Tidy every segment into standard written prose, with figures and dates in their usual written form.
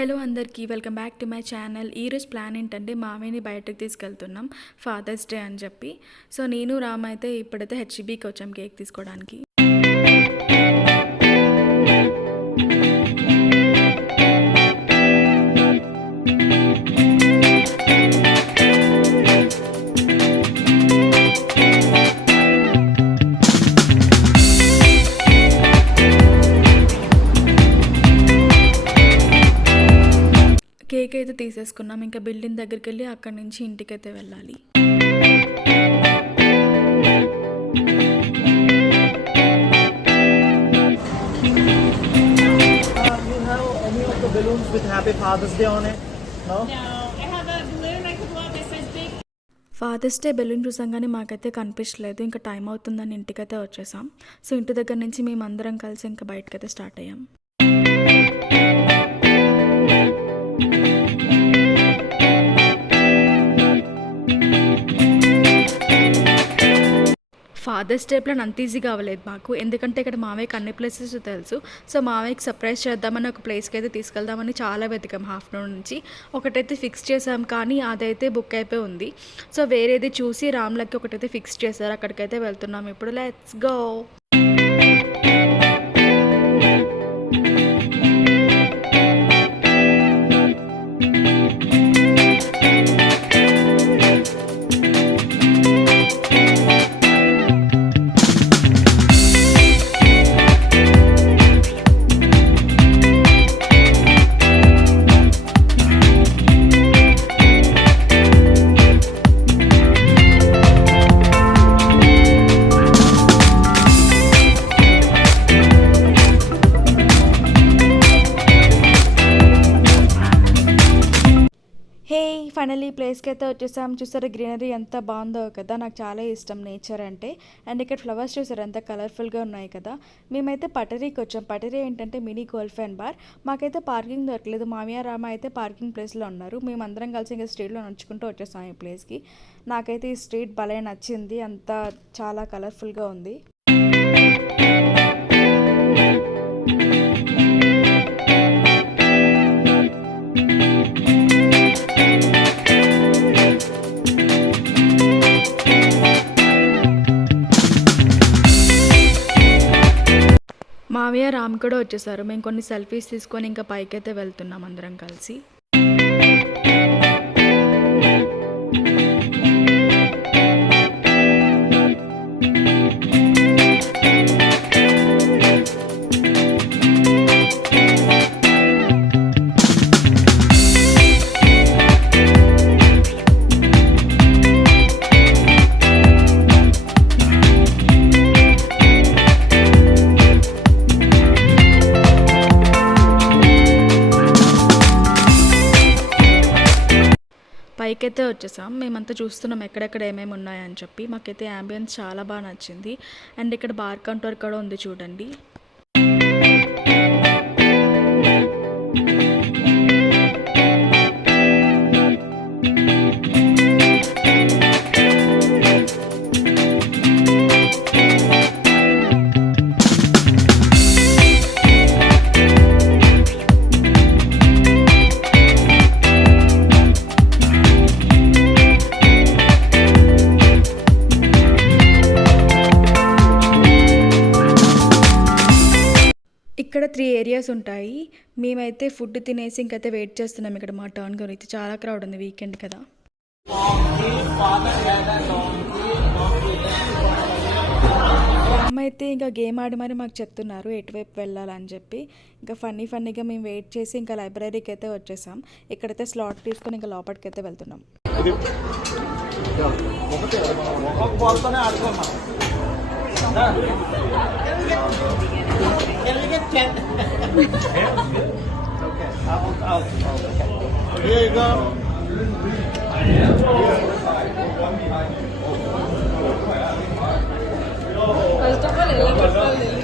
హలో అందరికీ welcome back to my channel. ఈరోజు ప్లాన్ ఏంటంటే మామయ్యని బయటకు తీసుకెళ్తున్నాం ఫాదర్స్ డే అని చెప్పి. సో నేను రామ్ అయితే ఇప్పుడైతే హెచ్బీకి వచ్చాం కేక్ తీసుకోవడానికి. కేక్ అయితే తీసేసుకున్నాం. ఇంకా బిల్డింగ్ దగ్గరికి వెళ్ళి అక్కడి నుంచి ఇంటికైతే వెళ్ళాలి. ఫాదర్స్ డే బెలూన్ చూసాగానే మాకైతే కనిపించలేదు. ఇంకా టైం అవుతుందని ఇంటికైతే వచ్చేసాం. సో ఇంటి దగ్గర నుంచి మేము అందరం కలిసి ఇంకా బయటకైతే స్టార్ట్ అయ్యాం. ఫాదర్స్ డే ప్లాన్ అంత ఈజీగా అవ్వలేదు మాకు, ఎందుకంటే ఇక్కడ మావయ్యకి అన్ని ప్లేసెస్ తెలుసు. సో మావయ్యకి సర్ప్రైజ్ చేద్దామని ఒక ప్లేస్కి అయితే తీసుకెళ్దామని చాలా వెతికాం. ఆఫ్టర్నూన్ నుంచి ఒకటైతే ఫిక్స్ చేసాం, కానీ అదైతే బుక్ అయిపోయి ఉంది. సో వేరేది చూసి రామ్లకి ఒకటైతే ఫిక్స్ చేశారు, అక్కడికైతే వెళ్తున్నాం ఇప్పుడు. Let's go. ఫైనల్లీ ప్లేస్కి అయితే వచ్చేసాం. చూసారు గ్రీనరీ ఎంత బాగుందో కదా, నాకు చాలా ఇష్టం నేచర్ అంటే. అండ్ ఇక్కడ ఫ్లవర్స్ చూసారు ఎంత కలర్ఫుల్గా ఉన్నాయి కదా. మేమైతే పటరీకి వచ్చాం. పటరీ ఏంటంటే మినీ గోల్ఫ్ అండ్ బార్. మాకైతే పార్కింగ్ దొరకలేదు. మామయ్య రామ అయితే పార్కింగ్ ప్లేస్లో ఉన్నారు. మేమందరం కలిసి ఇంకా స్ట్రీట్లో నడుచుకుంటూ వచ్చేసాం ఈ ప్లేస్కి. నాకైతే ఈ స్ట్రీట్ భలే నచ్చింది, అంతా చాలా కలర్ఫుల్గా ఉంది. మావయ్య రామ్ కూడా వచ్చేసారు. మేము కొన్ని సెల్ఫీస్ తీసుకొని ఇంకా పైకైతే వెళ్తున్నాం అందరం కలిసి. పైకైతే వచ్చేసాం. మేమంతా చూస్తున్నాం ఎక్కడెక్కడ ఏమేమి ఉన్నాయని చెప్పి. మాకైతే యాంబియన్స్ చాలా బాగా నచ్చింది. అండ్ ఇక్కడ బార్ కౌంటర్ కూడా ఉంది చూడండి. ఇక్కడ 3 ఏరియాస్ ఉంటాయి. మేమైతే ఫుడ్ తినేసి ఇంకైతే వెయిట్ చేస్తున్నాం ఇక్కడ మా టర్న్ గురించి. చాలా క్రౌడ్ ఉంది, వీకెండ్ కదా. రామ్ అయితే ఇంకా గేమ్ ఆడి మరి మాకు చెప్తున్నారు ఎటువైపు వెళ్ళాలని చెప్పి. ఇంకా ఫన్నీగా మేము వెయిట్ చేసి ఇంకా లైబ్రరీకి అయితే వచ్చేసాం. ఇక్కడైతే స్లాట్ తీసుకొని ఇంకా లోపలికి అయితే వెళ్తున్నాం. Here you go. First of all,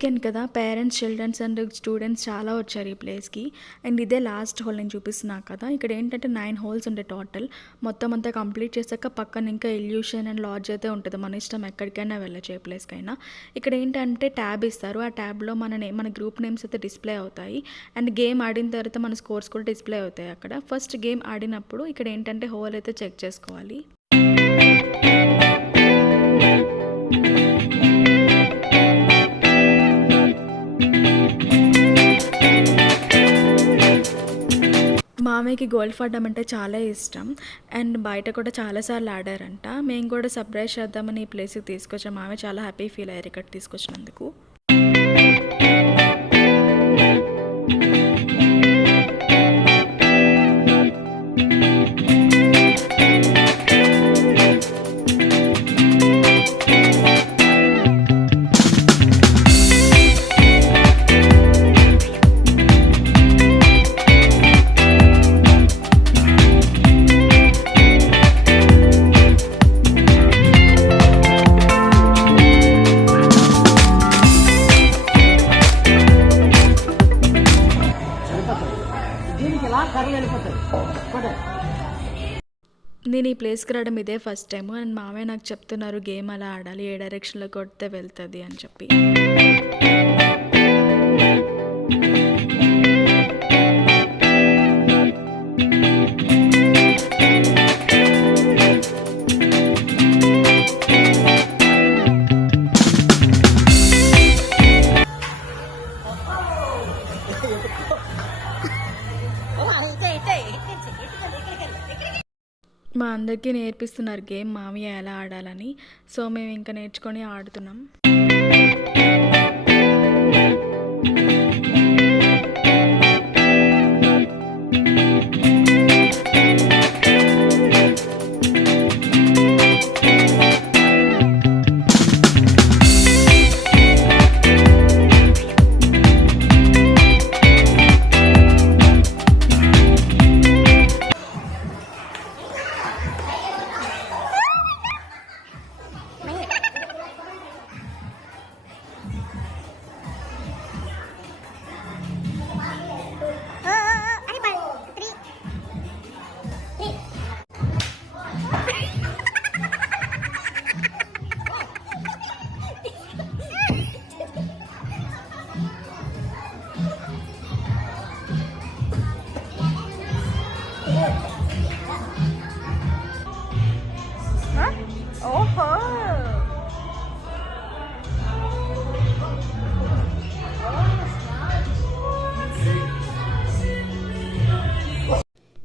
weekend కదా, పేరెంట్స్, చిల్డ్రన్స్ అండ్ స్టూడెంట్స్ చాలా వచ్చారు ఈ ప్లేస్కి. అండ్ ఇదే లాస్ట్ హోల్ నేను చూపిస్తున్నా కదా. ఇక్కడ ఏంటంటే 9 హోల్స్ ఉంటాయి టోటల్. మొత్తం అంతా కంప్లీట్ చేశాక పక్కన ఇంకా ఇల్యూషన్ అండ్ లాడ్జ్ అయితే ఉంటుంది. మన ఇష్టం ఎక్కడికైనా వెళ్ళచ్చు, ఏ ప్లేస్కైనా. ఇక్కడ ఏంటంటే ట్యాబ్ ఇస్తారు. ఆ ట్యాబ్లో మన గ్రూప్ నేమ్స్ అయితే డిస్ప్లే అవుతాయి. అండ్ గేమ్ ఆడిన తర్వాత మన స్కోర్స్ కూడా డిస్ప్లే అవుతాయి అక్కడ. ఫస్ట్ గేమ్ ఆడినప్పుడు ఇక్కడ ఏంటంటే హోల్ అయితే చెక్ చేసుకోవాలి. మామయ్యకి గోల్ఫ్ ఆడడం అంటే చాలా ఇష్టం. అండ్ బయట కూడా చాలాసార్లు ఆడారంట. మేము కూడా సర్ప్రైజ్ చేద్దామని ఈ ప్లేస్కి తీసుకొచ్చాం. మామయ్య చాలా హ్యాపీ ఫీల్ అయ్యారు ఇక్కడ తీసుకొచ్చినందుకు. నేను ఈ ప్లేస్కి రావడం ఇదే ఫస్ట్ టైం. అండ్ మామయ్య నాకు చెప్తున్నారు గేమ్ అలా ఆడాలి, ఏ డైరెక్షన్లో కొడితే వెళ్తుంది అని చెప్పి. మా అందరికీ నేర్పిస్తున్నారు గేమ్ మామయ్య ఎలా ఆడాలని. సో మేము ఇంకా నేర్చుకొని ఆడుతున్నాం.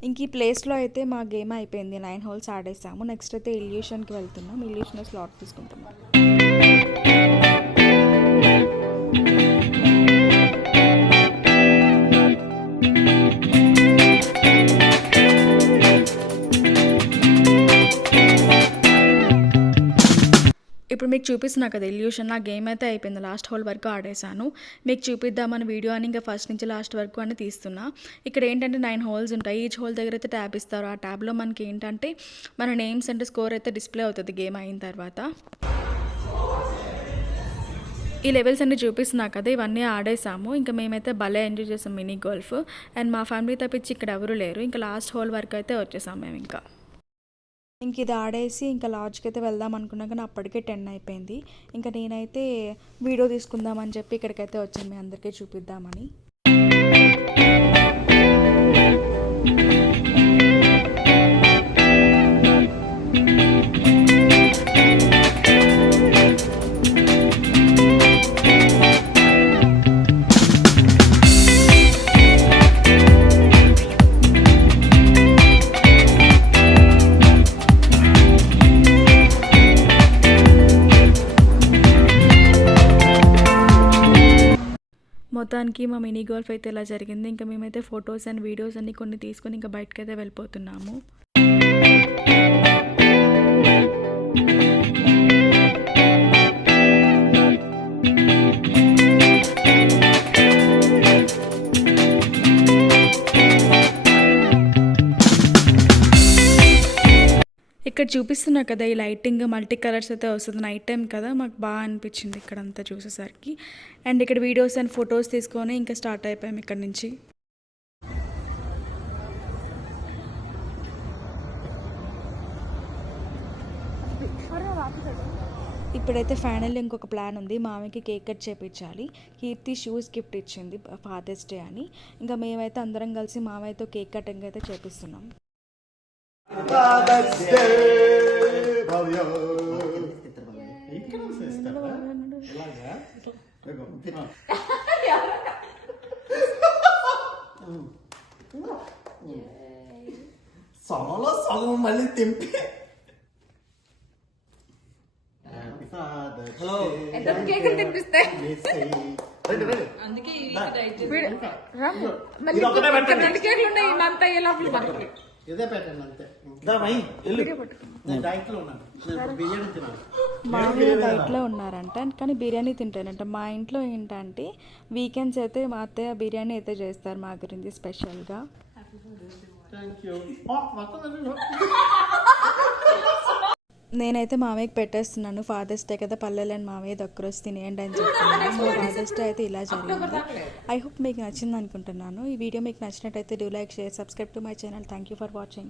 ఇంక ఈ ప్లేస్లో అయితే మా గేమ్ అయిపోయింది. 9 హోల్స్ ఆడేసాము. నెక్స్ట్ అయితే ఇల్యూషన్కి వెళ్తున్నాం. ఇల్యూషన్లో స్లాట్ తీసుకుంటున్నాం. ఇప్పుడు మీకు చూపిస్తున్నా కదా ఇల్యూషన్. నా గేమ్ అయితే అయిపోయింది. లాస్ట్ హోల్ వరకు ఆడేసాను. మీకు చూపిద్దామని వీడియో అని ఇంకా ఫస్ట్ నుంచి లాస్ట్ వరకు అని తీస్తున్నా. ఇక్కడ ఏంటంటే 9 హోల్స్ ఉంటాయి. ఈచ్ హోల్ దగ్గర అయితే ట్యాబ్ ఇస్తారు. ఆ ట్యాబ్లో మనకి ఏంటంటే మన నేమ్స్ అండ్ స్కోర్ అయితే డిస్ప్లే అవుతుంది గేమ్ అయిన తర్వాత. ఈ లెవెల్స్ అన్ని చూపిస్తున్నా కదా, ఇవన్నీ ఆడేసాము. ఇంకా మేమైతే భలే ఎంజాయ్ చేసాం మినీ గోల్ఫ్. అండ్ మా ఫ్యామిలీ తప్పించి ఇక్కడ ఎవరు లేరు. ఇంకా లాస్ట్ హోల్ వరకు అయితే వచ్చేసాం మేము. ఇంక ఇది ఆడేసి ఇంకా లాడ్జ్కి అయితే వెళ్దాం అనుకున్నా కానీ అప్పటికే 10 అయిపోయింది. ఇంకా నేనైతే వీడియో తీసుకుందామని చెప్పి ఇక్కడికైతే వచ్చాను మీ అందరికీ చూపిద్దామని. మొత్తానికి మా మినీ గోల్ఫ్ అయితే ఇలా జరిగింది. ఇంకా మేమైతే ఫొటోస్ అండ్ వీడియోస్ అన్ని కొన్ని తీసుకొని ఇంకా బయటకైతే వెళ్ళిపోతున్నాము. ఇక్కడ చూపిస్తున్నా కదా ఈ లైటింగ్ మల్టీ కలర్స్ అయితే వస్తుంది నైట్ టైం కదా మాకు బాగా అనిపించింది ఇక్కడ అంతా చూసేసరికి. అండ్ ఇక్కడ వీడియోస్ అండ్ ఫొటోస్ తీసుకొని ఇంకా స్టార్ట్ అయిపోయాం ఇక్కడ నుంచి. ఇప్పుడైతే ఫైనల్లీ ఇంకొక ప్లాన్ ఉంది. మామయ్యకి కేక్ కట్ చేయించాలి. కీర్తి షూస్ గిఫ్ట్ ఇచ్చింది ఫాదర్స్ డే అని. ఇంకా మేమైతే అందరం కలిసి మామయ్యతో కేక్ కటింగ్ అయితే చేపిస్తున్నాం. సగంలో సగం మళ్ళీ తెంపి హలో ఎంత కేక్ తినిపిస్తే అందుకే రెండు కేకులు ఉన్నాయి అంతా ఏ లోపల మనకి ఇదే పెట్టండి అంతే. డైట్లో ఉన్నాను, బిర్యానీ తినాలి. మామయ్య డైట్లో ఉన్నారంట కానీ బిర్యానీ తింటారంట. మా ఇంట్లో ఏంటంటే వీకెండ్స్ అయితే మా అత్తయ్య బిర్యానీ అయితే చేస్తారు మా గురించి స్పెషల్గా. Thank you. నేనైతే మామయ్యకి పెట్టేస్తున్నాను. ఫాదర్స్ డే కదా పల్లెలని మామయ్య దగ్గర వచ్చి తినేయండి అని చెప్తున్నాను. ఫాదర్స్ డే అయితే ఇలా జరిగింది. ఐ హోప్ మీకు నచ్చింది అనుకుంటున్నాను. ఈ వీడియో మీకు నచ్చినట్టయితే do like share subscribe to my channel. Thank you for watching.